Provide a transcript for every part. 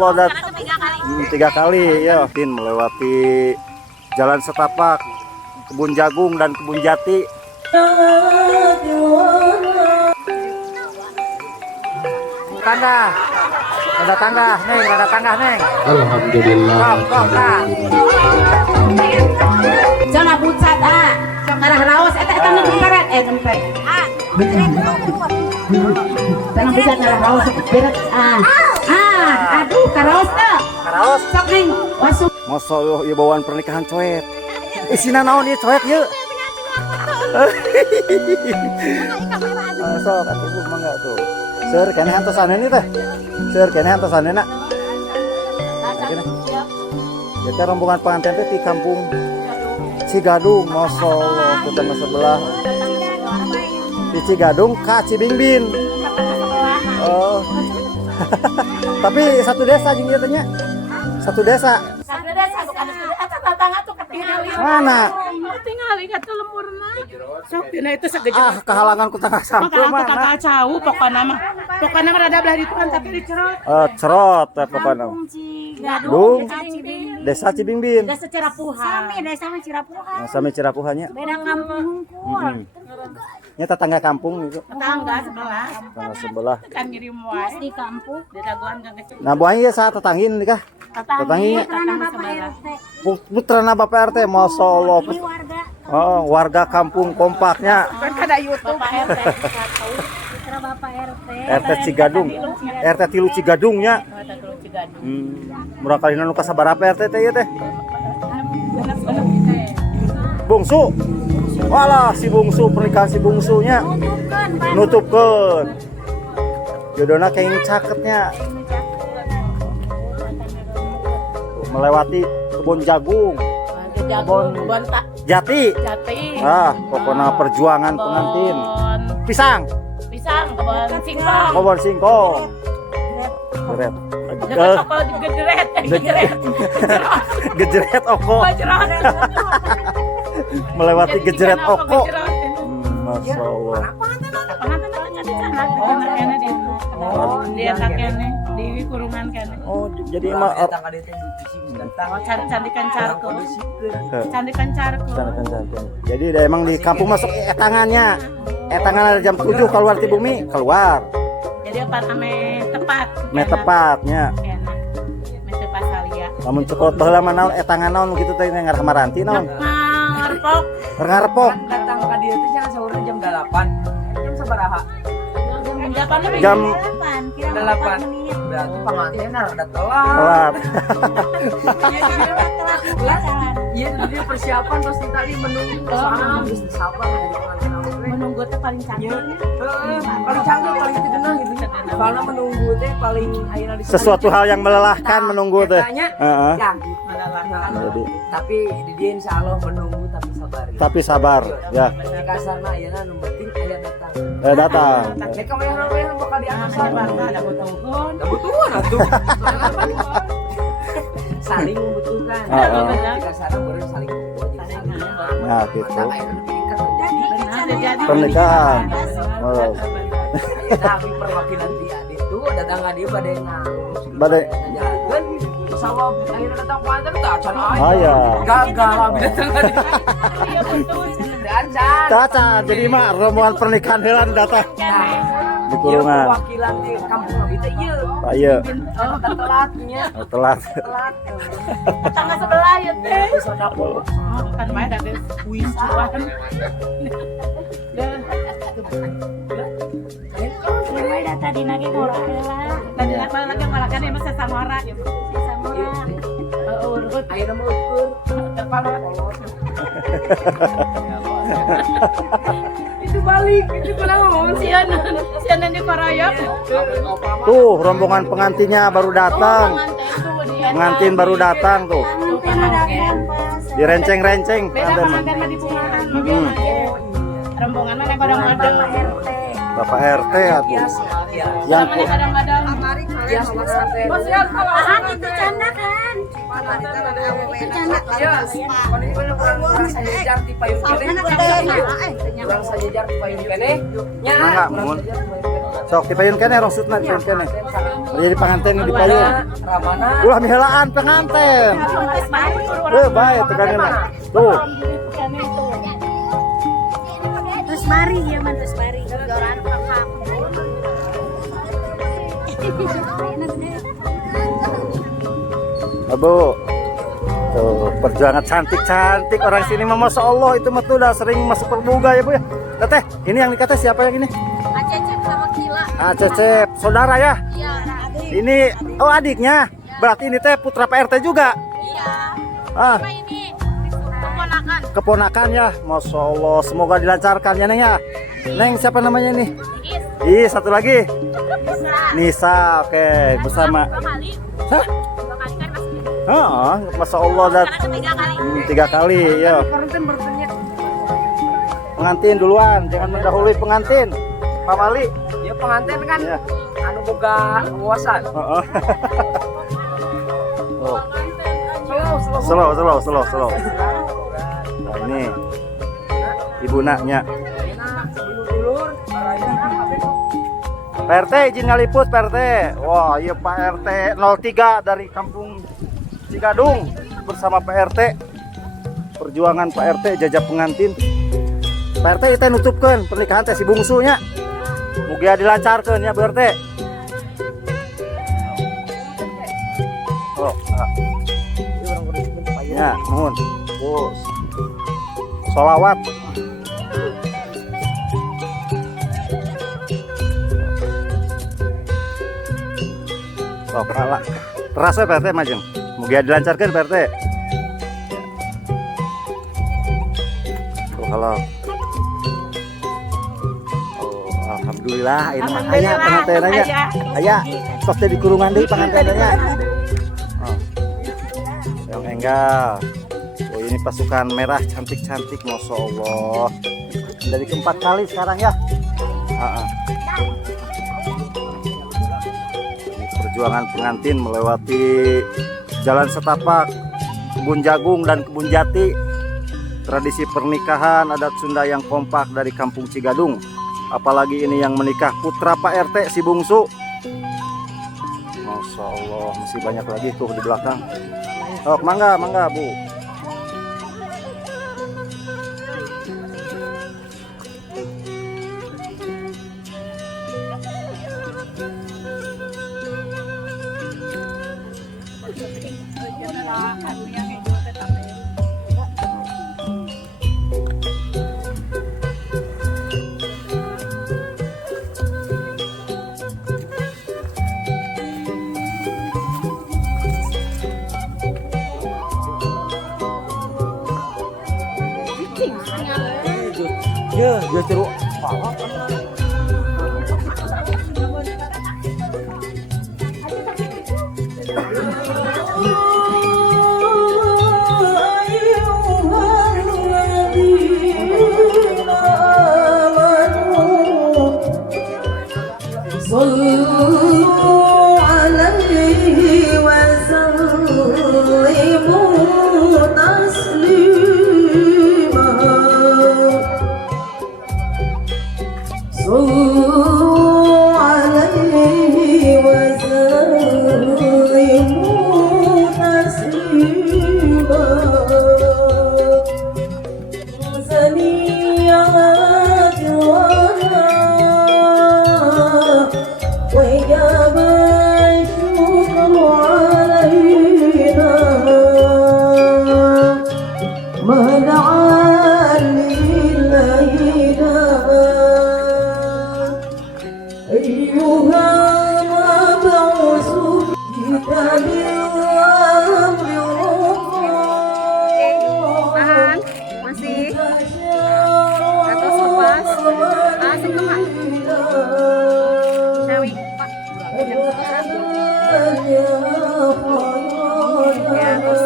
Allah dan 3 kali ya, melewati jalan setapak, kebun jagung dan kebun jati. Tangga, Neng, ada tangga, Neng. Alhamdulillah. Jangan bucat marah rawas eta negara tempe. Tanang bucat marah rawas berat aduh karaos teh. Karaos Sok Neng, masuk. masa ieu bawaan pernikahan coet. Isina naon ieu coet ieu? Sok atuh mangga tuh. Seur keneh antosanna ini teh. Seur keneh antosanna na. Ya teh rombongan pengantin teh di kampung Cigadung, Masya Allah, tetangga sebelah. Di Cigadung ka Cibingbin. Oh. Tapi satu desa jeung ieu teh nya. Satu desa. Tetangga tuh ketinggalan. Mana? Ketinggalan ka teu lemurna. Sok dina itu sagejeng. Kehalangan ku tangga sampul Maka mana? kakak jauh pokoknya mah rada belah di tuan tapi dicerot. Cerot teh pokona. Dung. Desa Cibingbin. Desa Cirapuha. Desa Cirapuha. Sami Cirapuhanya. Beda kampung hungkul. Nya tetangga kampung itu. Tetangga sebelah. Tetangga sebelah. Kan ngirim wae di kampung. Di daguan kan kecil. Nah, buahnya ya saat tetangin nikah. Tetangginya. Putrana Bapak RT, Masya Allah. Oh, warga kampung kompaknya. Kan ada YouTube Bapak RT. Putra Bapak RT. RT Cigadung. RT Tilu Cigadungnya. Murah kali nu kasabaraha RT teh ieu teh? Bungsu. Walah si bungsu, pernikahan si bungsunya. Nutupkeun. Jodohna kayak caketnya. Melewati kebun jagung. Kebun jati. Pokoknya perjuangan pengantin. Pisang, kebun singkong. kebun singkong. Geret. Gejeret oko. Melewati gejeret oko. Masya Allah. Dia takene di kurungan kan. Oh, jadi emang Candikan carko. Candikan carko. Jadi emang di kampung masuk etangannya. Etangan ada jam 7 keluar ti bumi, keluar. Jadi apa ame tepat. Me tepatnya. Enak. Me tepat salia. Lamun cekot baheula mah naon etangan naon kitu teh ngarah maranti naon? Ngarepok. Ngarepok. Datang ka dieu teh jangan saurna jam 8. Jam sabaraha? Jam 8. Berarti pengantin rada telat. telat. Iya, jadi persiapan pasti tadi menunggu soalnya harus sabar dari pengantin awet. Menunggu teh paling canggih. Paling canggih paling tegenang gitu. Soalnya menunggu teh paling ayeuna di Sesuatu hal yang melelahkan menunggu teh. Heeh. melelahkan. Jadi Tapi di dia insyaallah menunggu tapi sabar. Gitu. tapi sabar ya. Di kasarna ayeuna nu penting aya datang. Datang. Nek kawehan bakal diangkat sabar. Ada butuhun. Ada butuhan atuh. Saling membutuhkan. Di kasarna baru saling membutuhkan. Nah, gitu. Maka ayeuna meningkat terjadi. Pernikahan. Oh. Tapi perwakilan dia itu datang ka dieu bade ngurus. Bade Jalan sama akhirnya datang panjang tak acan aja. Aya. Gagal abi datang ka dieu. Iya betul. Acan. Caca, jadi mah rombongan pernikahan helan datang di Ieu kurungan. perwakilan di kampung abi teh ieu. Pak ieu Telatnya. telat. Telat. Tetangga sebelah ya teh. Sodako. Kan main ada kuis cuan. Mulai data di nage ngora lah. Tadi apa lagi malakan ya masa samora ya. Samora. Urut Ayeuna mah ukur. terpalot. Itu balik, itu kunaon? Sianan di Korayak. Tuh rombongan pengantinnya baru datang. Pengantin baru datang tuh. Direnceng-renceng. Beda pengantin di Bungaran. Rombongan mana kadang-kadang Bapak RT atuh. Yang sama kadang-kadang Ya sampai. itu canda kan. Ya, kalau ini kurang sajajar di payung kene. Kurang sajajar di payung kene. Nya. Enggak, mun. Sok dipayun kene rong sutna dipayun kene. Jadi pengantin di payun. Ramana. Ulah mihelaan pengantin. Bae tekan mah. Tuh. Terus mari ya man terus mari. Joran paham. Abu. Tuh, perjuangan cantik-cantik orang sini mah Masya Allah itu mah tuh udah sering masuk perbuga ya Bu ya. Teteh, ini yang dikata siapa yang ini? Acecep sama Kila. Cecep, saudara ya? Iya, Ini oh adiknya. Berarti ini teh putra PRT juga. iya. Ah, Apa ini? Keponakan. keponakan ya. Masya Allah, semoga dilancarkan ya Neng ya. Neng siapa namanya nih? Is. Ih, satu lagi. Bisa. Nisa, oke, bersama. Dua kali. Hah? 2 kali kan masih. Heeh, Masya Allah dan Karena ketiga kali. 3 kali ya. Pengantin bertanya. Pengantin duluan, jangan mendahului pengantin. Pak Mali. Ya pengantin kan Ya. anu boga wawasan. Heeh. Oh, Slow. slow. Nah, ini ibu naknya. Dulur, baraya apa itu? Pak RT izin ngaliput Pak RT. Wah, iya Pak RT 03 dari Kampung Cigadung bersama Pak RT. Perjuangan Pak RT jajak pengantin. Pak RT kita nutupkan pernikahan teh si bungsunya. Mugia dilancarkan ya Bu RT. Oh, ya, mohon. Bos. Solawat. Oh, pala. Terasa Pak RT majeng. Mugia dilancarkan Pak RT. Oh, halo. Oh, alhamdulillah ini mah aya pengantinnya. Aya. Tos teh di kurungan deui pengantinnya. Oh. Yang enggak. Oh, ini pasukan merah cantik-cantik Masya Allah. Dari keempat kali sekarang ya. Heeh. Perjuangan pengantin melewati jalan setapak, kebun jagung dan kebun jati. Tradisi pernikahan adat Sunda yang kompak dari Kampung Cigadung. Apalagi ini yang menikah putra Pak RT si bungsu. Masya Allah, masih banyak lagi tuh di belakang. Oh, mangga Bu. Ya, tiru. Masih atas lepas asik ke Pak Sawi Pak ya terus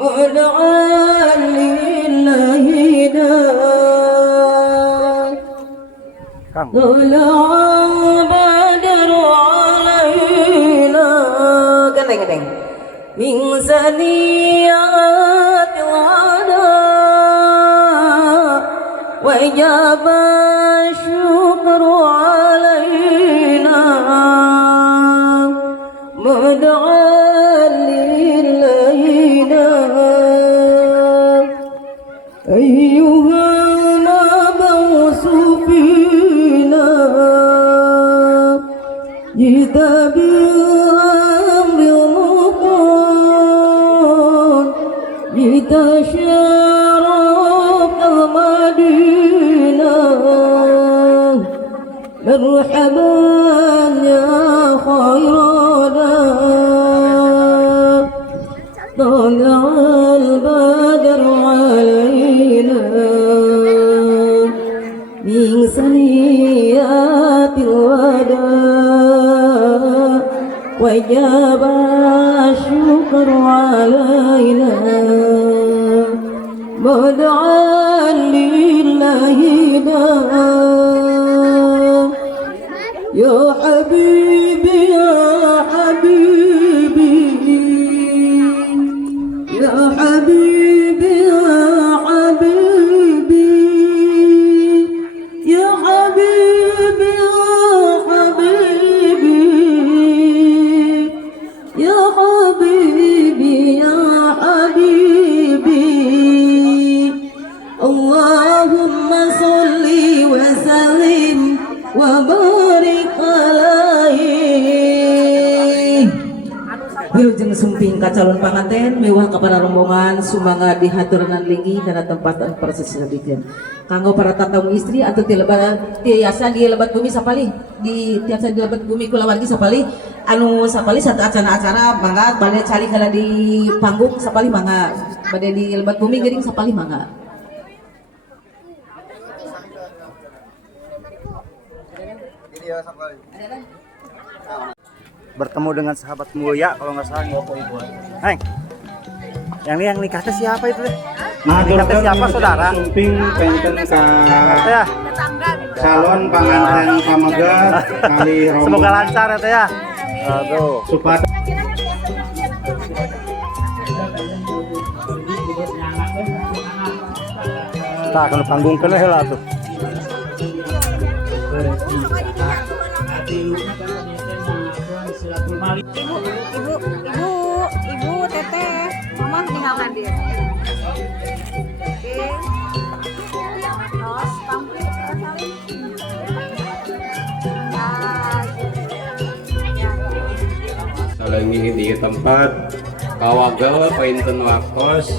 مدعا لله طلع البدر علينا gandeng من ثنيات الوداع وجب الشكر علينا مدعا للينا أيها المبعوث فينا جئت بالأمر المقام جئت شرف المدينة مرحبا يا خير طلع البدر علينا من ثنيات الوداع وجب الشكر علينا مدعا لله يا حبيبي يا حبيبي يا حبيبي يا حبيبي يا حبيبي يا حبيبي يا حبيبي اللهم صل وسلم وبارك عليه. Wilujeng sumping ka calon panganten mewah kepada rombongan sumangga di haturan linggi dan tempat dan proses lebihkan. Kanggo para tatamu istri atau tiasa di lebat bumi sapali di tiasa di lebat bumi kula wargi sapali anu sapali satu acara mangga bade cari kala di panggung sapali mangga bade di lebat bumi gering sapali mangga. Bertemu dengan sahabat mulia kalau nggak salah. Heng, yang nikah teh siapa itu teh? Nikah teh siapa saudara? Sumping penten ka Ya. calon panganten pamega kali rombongan. Semoga lancar ya teh ya. Aduh. Supaya Tak akan panggung kena heula tuh. Ibu teteh mama meninggalkan dia. Oke. Terus pamrih saling. Saling di tempat kawagal painten waktos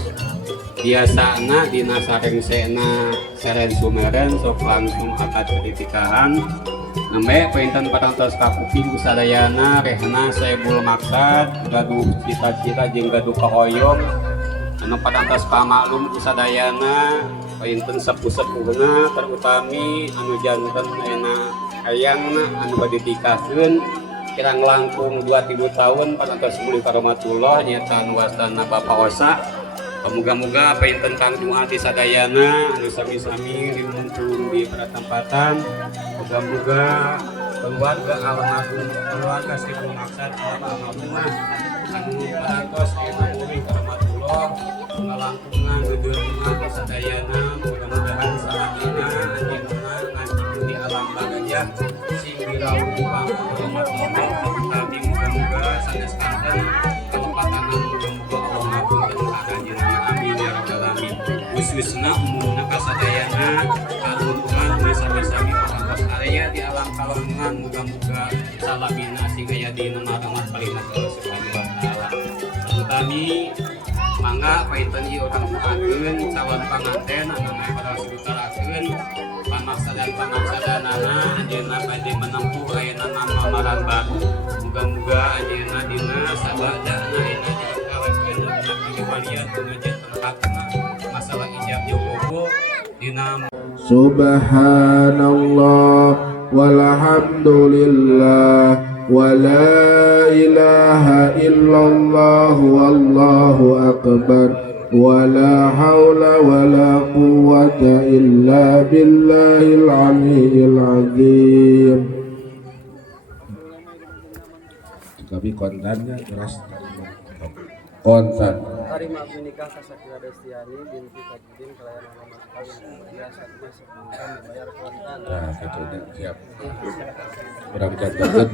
biasana dina sareng sena seren sumeren sok langsung akad ketitikahan nembe painten parantos kakuping sadayana rehna saebul maksad gaduh cita-cita jeung gaduh kahoyong anu parantos pamaklum sadayana painten sepuh-sepuhna terutami anu janten ena hayangna anu bade nikahkeun kirang langkung 2-3 tahun parantos muli karomatullah nyata anu wastana Bapak Osa. Moga-moga painten kanggung ati sadayana anu sami-sami dimumpung di pertempatan. Moga-moga keluarga almarhum keluarga Sibul Maksad almarhumah anu parantos ena muli karomatullah ngalangkungan nuju ati sadayana mudah-mudahan salamina anjeunna ngaji di alam bagajah sing diraung karomatullah kami moga-moga sanes kanten kalepatanan muga-muga Allah ngapunten adanjeunna amin ya rabbal alamin. Khususna umumna kasadayana kalungkungan sami-sami parantos area di alam kalungan moga-moga salamina sing aya dina rahmat paling Allah subhanahu wa taala. Kami mangga painten ieu urang muakeun calon panganten anu pada sutarakeun pamaksadan-pamaksadanana anjeunna badhe menempuh ayeuna lamaran baru. Muga-muga anjeunna dina sabadana ena dikawekeun abdi walian pengajian tempatna masalah ijab jeung kabul dina Subhanallah walhamdulillah wa la ilaha illallah wallahu akbar ولا حول ولا قوة إلا بالله العلي العظيم. Kami kontannya keras kontan. Hari maaf menikah Kasakira Destiani binti Tajudin kelayan nama kawin biasa mas sebelumkan dibayar kontan. Nah, itu udah siap. Berangkat banget.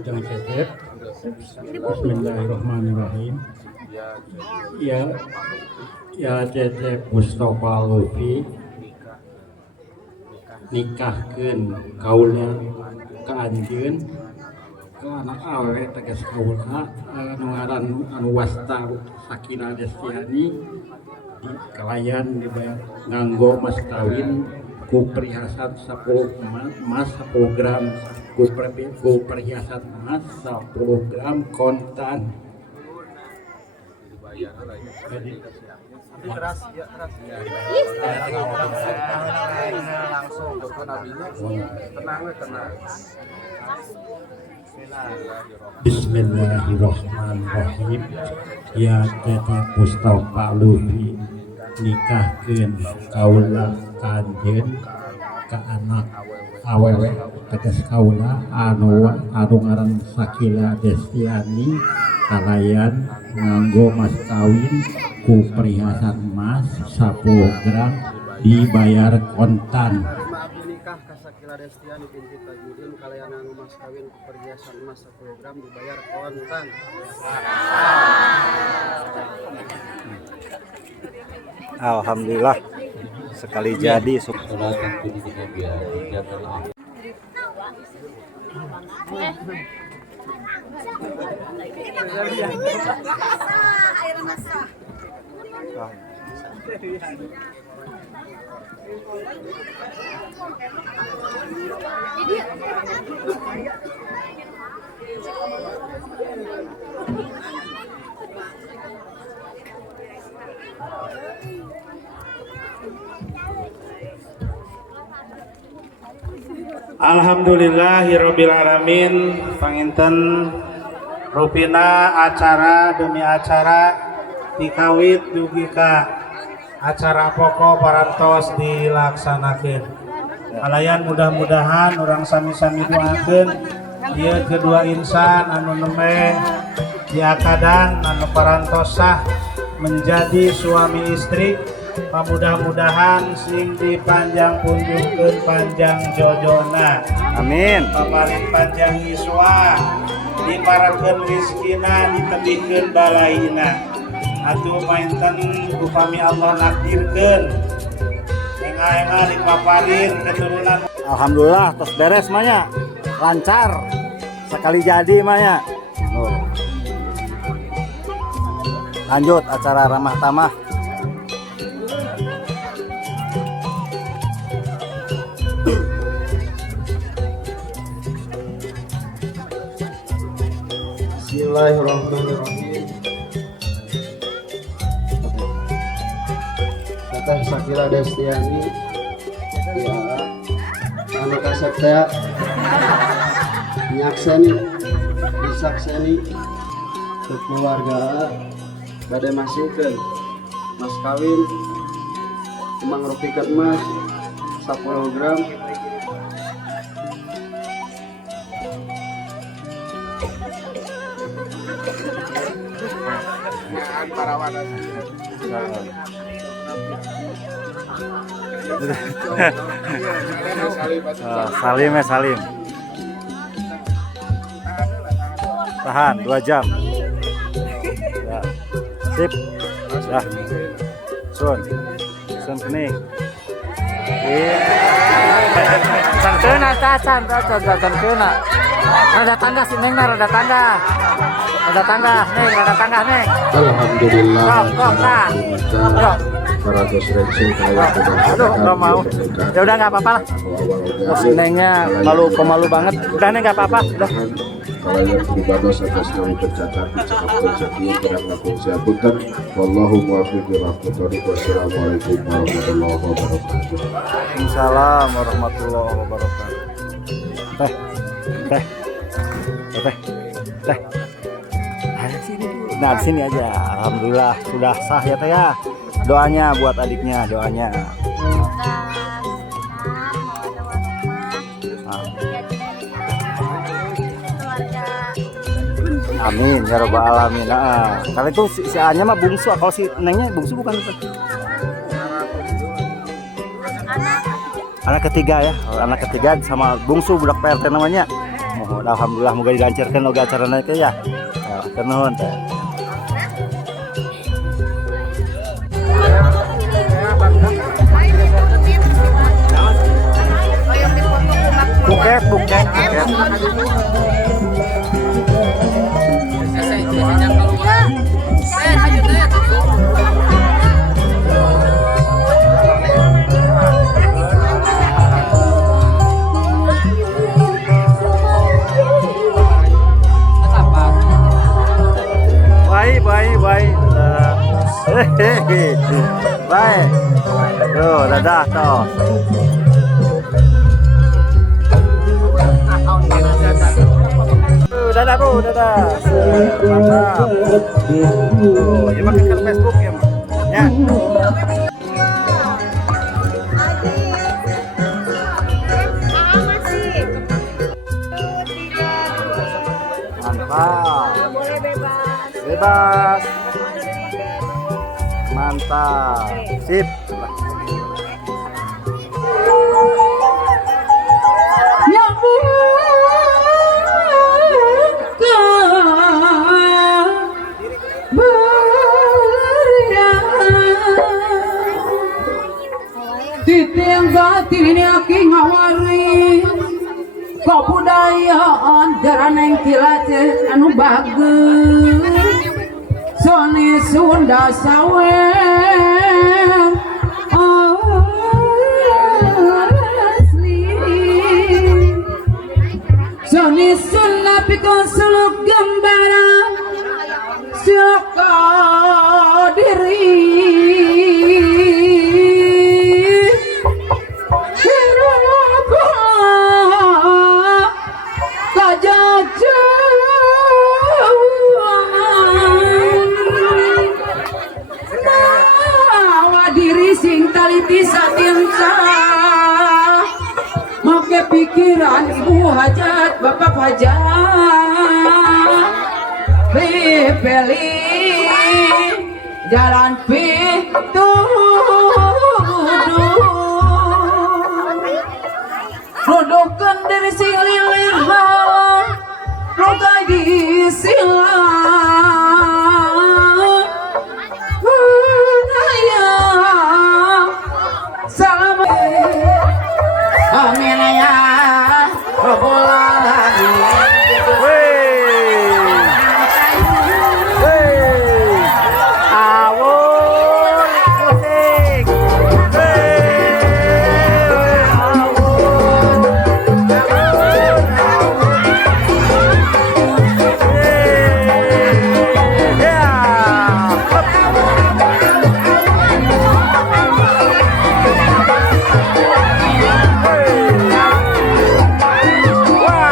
Jangan cecep. Bismillahirrahmanirrahim. Ya cecep Mustafa Lufi nikahkeun kaula ka anjeun ka anak awewe tegas kaula anu ngaran anu wasta Sakinah Destiani di kalayan dibayar nganggo mas kawin ku perhiasan 10 emas 10 gram ku perhiasan emas 10 gram kontan. Langsung berkon abinya tenang. Bismillahirrahmanirrahim. Ya Tete Mustafa Lufi nikahkeun kaula kanjeun ka anak awewe tegas kaula anu ngaran Sakinah Destiani kalayan nganggo mas kawin ku perhiasan emas 10 gram dibayar kontan. Maaf menikah Kasakira Destiani binti Tajudin kalayan anu mas kawin ku perhiasan emas 10 gram dibayar kontan. Alhamdulillah sekali jadi. Alhamdulillahirabbil alamin. Panginten rupina acara demi acara dikawit dugi ka acara pokok parantos dilaksanakeun. Alayan mudah-mudahan orang sami-sami doakeun ieu kedua insan anu nemeh diakadan anu parantos sah menjadi suami istri. Mudah-mudahan sing dipanjang punjungkeun panjang jojona. Amin. Paparin panjang yuswa, diparakeun rizkina, ditebihkeun balaina. Atuh mainten upami Allah nakdirkeun. Enga-enga dipaparin keturunan. Alhamdulillah tos beres manya. Lancar. Sekali jadi manya. Lanjut acara ramah tamah. Bismillahirrahmanirrahim. Kata Sakinah Destiani ya anu kasep teh nyakseni disakseni ke keluarga bade masukkeun mas kawin mangrupikeun emas 10 gram Salim ya Salim. Tahan 2 jam. Ya. Sip. Ya. Sun kening. Sankeuna cacan sankeuna. Rada tangga si Neng rada tangga. Rada tangga Neng. Alhamdulillah. Kok. Para resolusi kaya Aduh, nggak mau. Ya udah nggak apa-apa lah. Terus Nengnya pemalu banget. Udah Neng nggak apa-apa. Udah. Kalau yang beribadah atas nama bercacat dicakapkan sekian kurang laku siapunten. Wallahu muwaffiq ila aqwamit. Wassalamualaikum warahmatullahi wabarakatuh. Waalaikumsalam warahmatullahi wabarakatuh. Teh. Nah, di sini aja. Alhamdulillah sudah sah ya teh ya. Doanya buat adiknya, doanya. Amin ya robbal alamin. Nah, kalau itu si A-nya mah bungsu, kalau si Nengnya bungsu bukan itu. Anak ketiga ya, anak ketiga sama bungsu budak PRT namanya. Alhamdulillah moga dilancarkan oge acarana teh ya. Keur nuhun teh. Buket. Baik. Baik. Tuh, dadah toh. Dadah bro, dadah. Mantap. Oh, ya makan kan Facebook ya, ya. Mantap. Bebas. Mantap. Sip. Tiniaki ngawari kabudayaan jaraneng tilate anu bagus Soni Sunda sawe asli Soni Sunda pikun suluk gembara suka diri make pikiran ibu hajat bapak hajat pilih jalan dudukkan dari sililiha roga di silang salam amin ya rabbal alamin. Awur musik. Wah.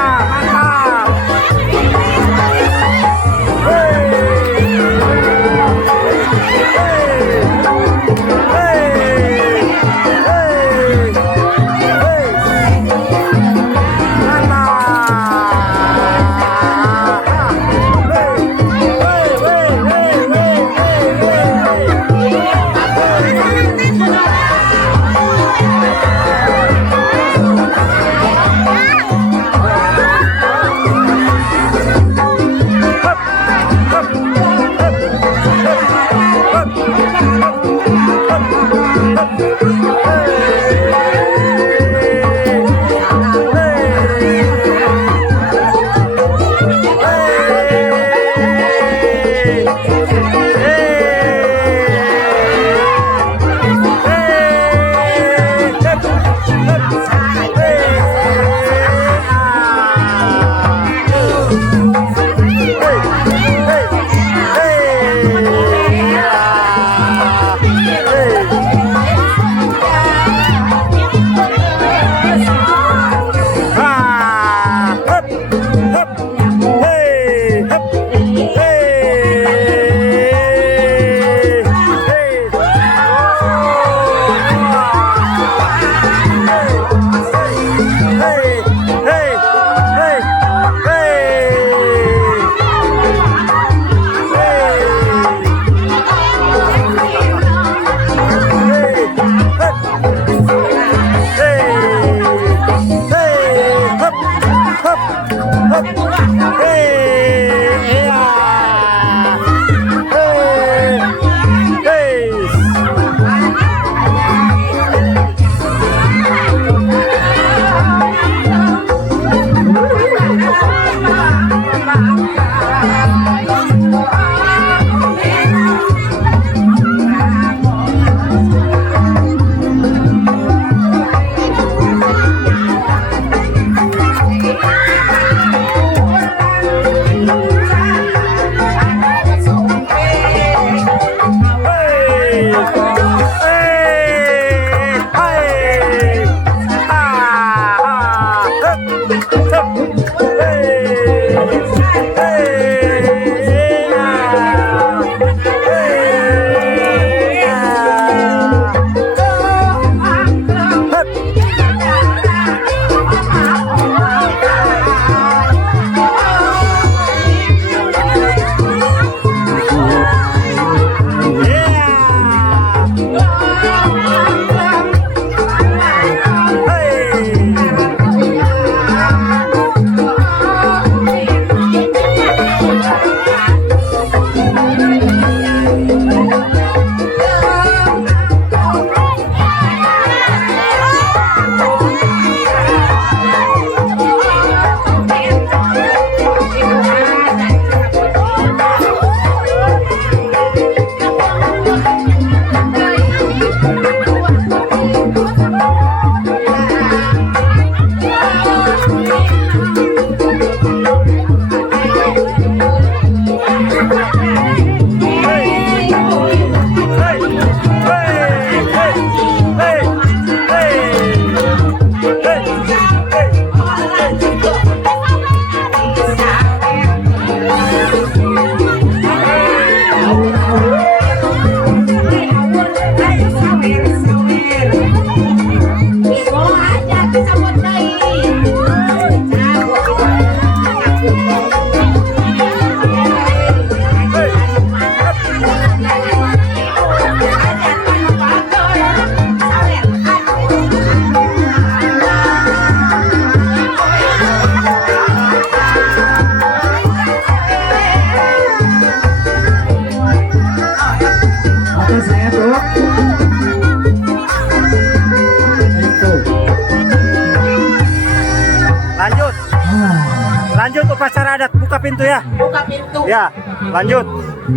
Lanjut upacara adat buka pintu ya. Buka pintu. Ya, lanjut.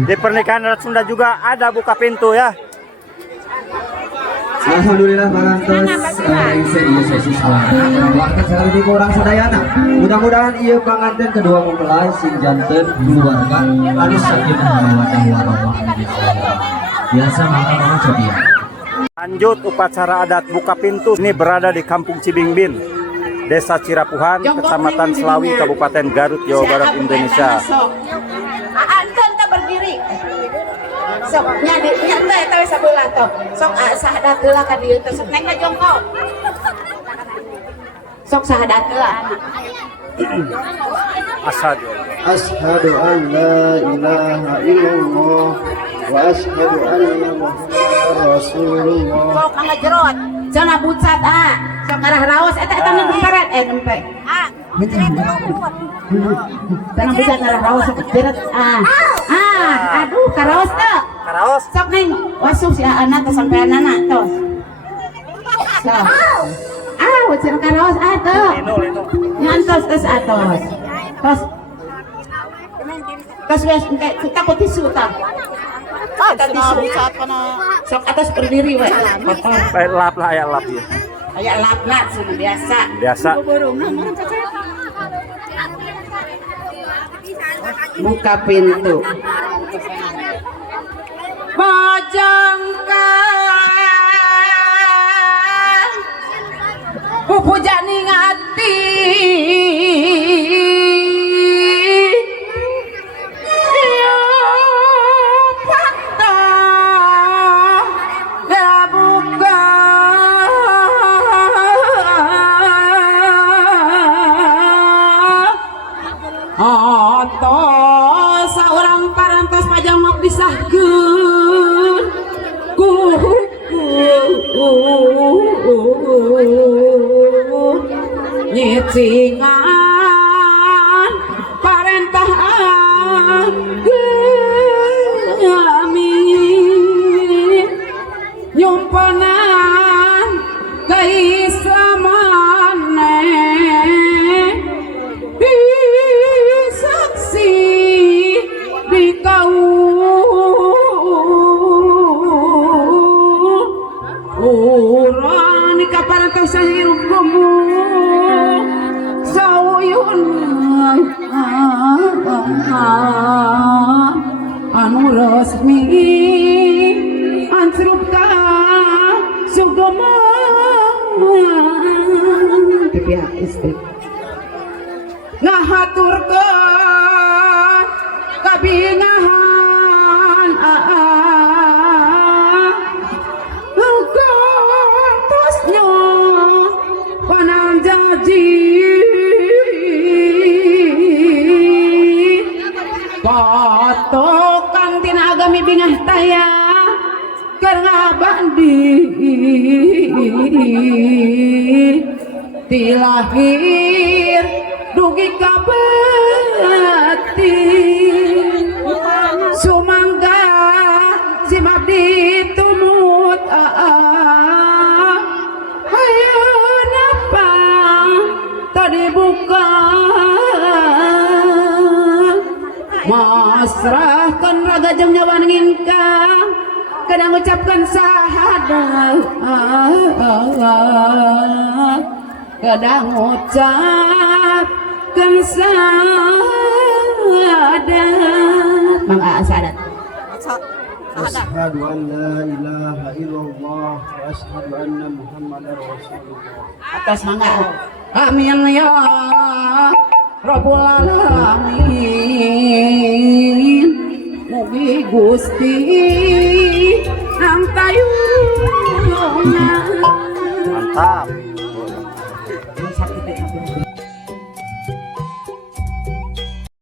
Di pernikahan adat Sunda juga ada buka pintu ya. Alhamdulillah parantos ieu sesi salam. Waktu sekali kurang sadayana. Mudah-mudahan ieu panganten kedua mempelai sing janten keluarga anu sakinah mawaddah warahmah. Biasa mangga cobian. Lanjut upacara adat buka pintu. Ini berada di Kampung Cibingbin, Desa Cirapuhan, Kecamatan Selawi, Kabupaten Garut, Jawa Barat, Indonesia. Anton tak berdiri. Sok nyadi nyantai teh sabelah toh. Sok sahadat heula ka dieu teh sok naik jongkok. Sok sahadat heula anak. Asyhadu. Ashhadu an la ilaha illallah wa ashhadu anna Muhammadar Rasulullah. Sok mangga jerot. Cenah bucat Sok arah raos eta nemperet nempe. Cenah bucat arah raos sok jeret aduh karaos teh. Karaos. Sok ning wasuh si anak teh sampean anak tos. Sok. Wacir karaos teh. Lino. Nyantos tos atos. Tos wes engke takut tisu tah. Tisu sok atas berdiri we. Kotor. Lap lah ya lap ya. Aya lap-lap sudah biasa. Biasa. Buka pintu. Bajangkan pupujani ngati seorang parantos pajang mau disahkeun nyicingan parentah kami nyumpanan keislaman saksi di kau urang di kaparantos sahirup kamu sauyun anu resmi ansrup ka sugama di pihak istri ngahaturkeun kabingahan kantosnya panang janji patokan tina agami bingah taya karena bandi tilahir dugi kabatin sumangga si mabdi tumut ayo napa tadi buka masrahkan raga jam nyawa ningka kadang ucapkan syahadat kadang ucapkan syahadat mangga syahadat Ashhadu an la ilaha illallah wa ashhadu anna Muhammadar Rasulullah. atas mangga amin ya Rabbul alamin mugi Gusti nang tayungan Mantap.